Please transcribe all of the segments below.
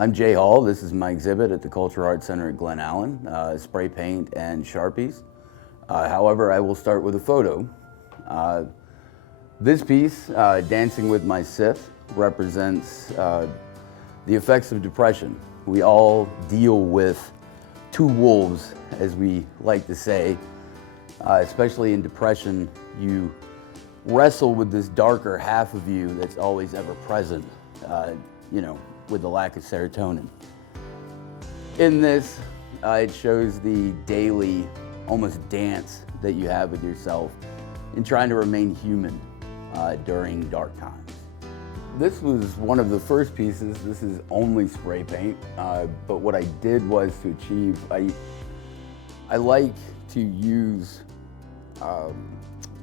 I'm Jay Hall. This is my exhibit at the Cultural Arts Center at Glen Allen, spray paint and Sharpies. However, I will start with a photo. This piece, Dancing with My Sith, represents the effects of depression. We all deal with two wolves, as we like to say. Especially in depression, you wrestle with this darker half of you that's always ever present, with the lack of serotonin. In this, it shows the daily, almost dance that you have with yourself in trying to remain human during dark times. This was one of the first pieces. This is only spray paint, but what I did was to achieve, I like to use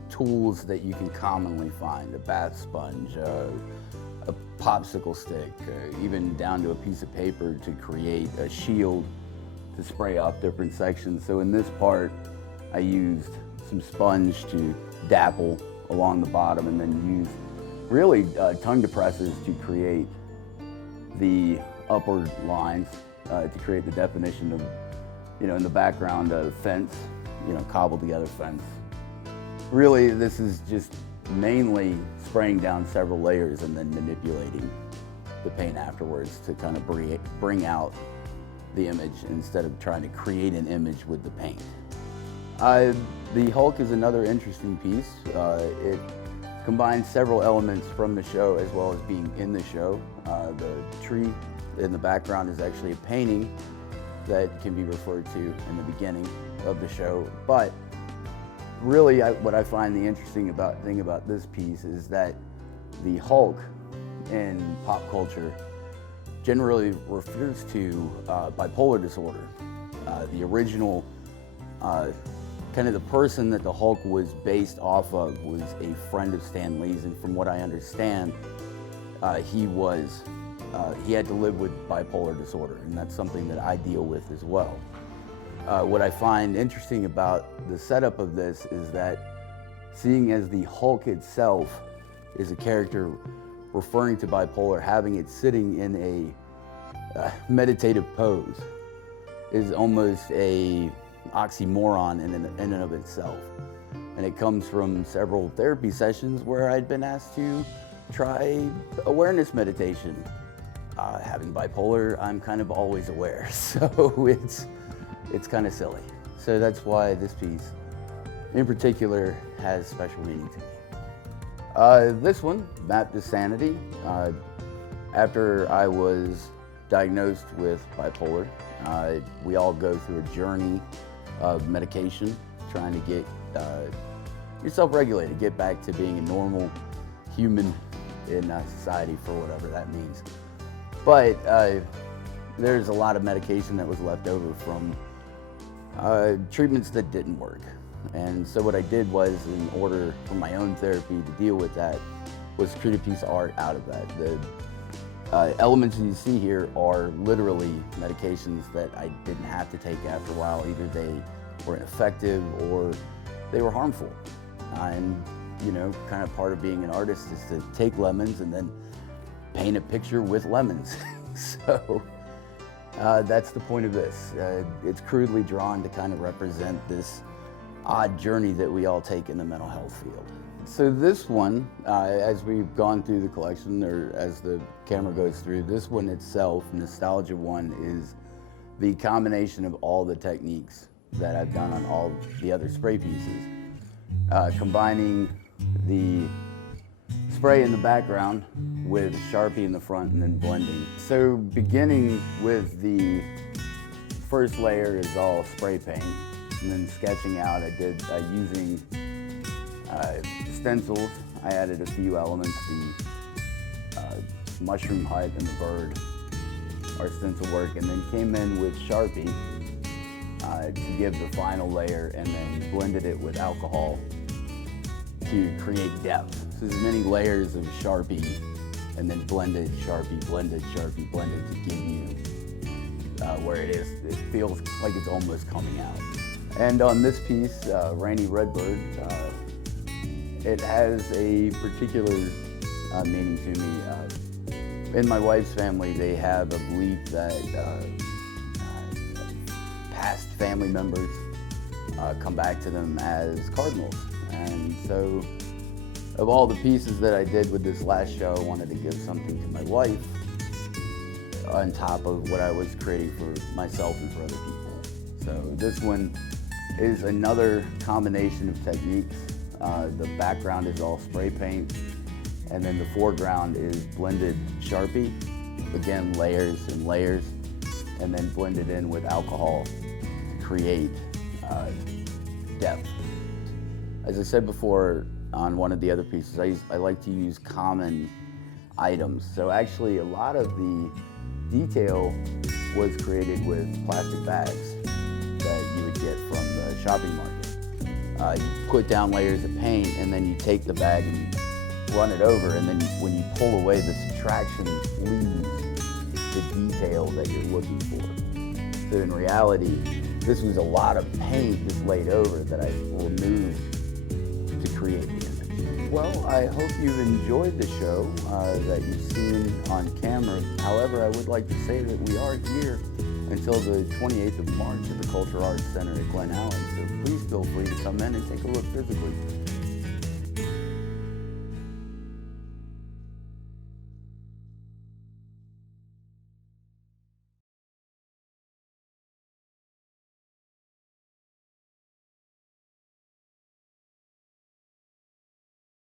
tools that you can commonly find, a bath sponge, a popsicle stick, even down to a piece of paper to create a shield to spray off different sections. So in this part, I used some sponge to dapple along the bottom and then use really tongue depressors to create the upward lines to create the definition of, in the background, a fence, cobbled together fence. Really, this is just mainly spraying down several layers and then manipulating the paint afterwards to kind of bring out the image instead of trying to create an image with the paint. The Hulk is another interesting piece. It combines several elements from the show as well as being in the show. The tree in the background is actually a painting that can be referred to in the beginning of the show, but really, what I find the interesting thing about this piece is that the Hulk in pop culture generally refers to bipolar disorder. The original, kind of the person that the Hulk was based off of was a friend of Stan Lee's, and from what I understand, he had to live with bipolar disorder, and that's something that I deal with as well. What I find interesting about the setup of this is that seeing as the Hulk itself is a character referring to bipolar, having it sitting in a meditative pose is almost a oxymoron in and of itself. And it comes from several therapy sessions where I'd been asked to try awareness meditation. Having bipolar, I'm kind of always aware, so it's kind of silly. So that's why this piece in particular has special meaning to me. This one, Map to Sanity. After I was diagnosed with bipolar, we all go through a journey of medication, trying to get yourself regulated, get back to being a normal human in society, for whatever that means. But there's a lot of medication that was left over from treatments that didn't work. And so what I did was, in order for my own therapy to deal with that, was create a piece of art out of that. The elements you see here are literally medications that I didn't have to take after a while. Either they were ineffective or they were harmful. And kind of part of being an artist is to take lemons and then paint a picture with lemons. So that's the point of this. It's crudely drawn to kind of represent this odd journey that we all take in the mental health field. So this one, as we've gone through the collection, or as the camera goes through, this one itself, Nostalgia One, is the combination of all the techniques that I've done on all the other spray pieces, combining the spray in the background with Sharpie in the front and then blending. So beginning with the first layer is all spray paint, and then sketching out, I did using stencils. I added a few elements, the mushroom hut and the bird are stencil work, and then came in with Sharpie to give the final layer, and then blended it with alcohol to create depth. So there's many layers of Sharpie, and then blended Sharpie, blended Sharpie, blended to give you where it is. It feels like it's almost coming out. And on this piece, Rainy Redbird, it has a particular meaning to me. In my wife's family, they have a belief that past family members come back to them as cardinals. And so, of all the pieces that I did with this last show, I wanted to give something to my wife on top of what I was creating for myself and for other people. So this one is another combination of techniques. The background is all spray paint, and then the foreground is blended Sharpie. Again, layers and layers, and then blended in with alcohol to create depth. As I said before on one of the other pieces, I like to use common items. So actually a lot of the detail was created with plastic bags that you would get from the shopping market. You put down layers of paint, and then you take the bag and you run it over, and then when you pull away, the subtraction leaves the detail that you're looking for. So in reality, this was a lot of paint just laid over that I removed to create the image. Well, I hope you've enjoyed the show that you've seen on camera. However, I would like to say that we are here until the 28th of March at the Cultural Arts Center at Glen Allen. So please feel free to come in and take a look physically.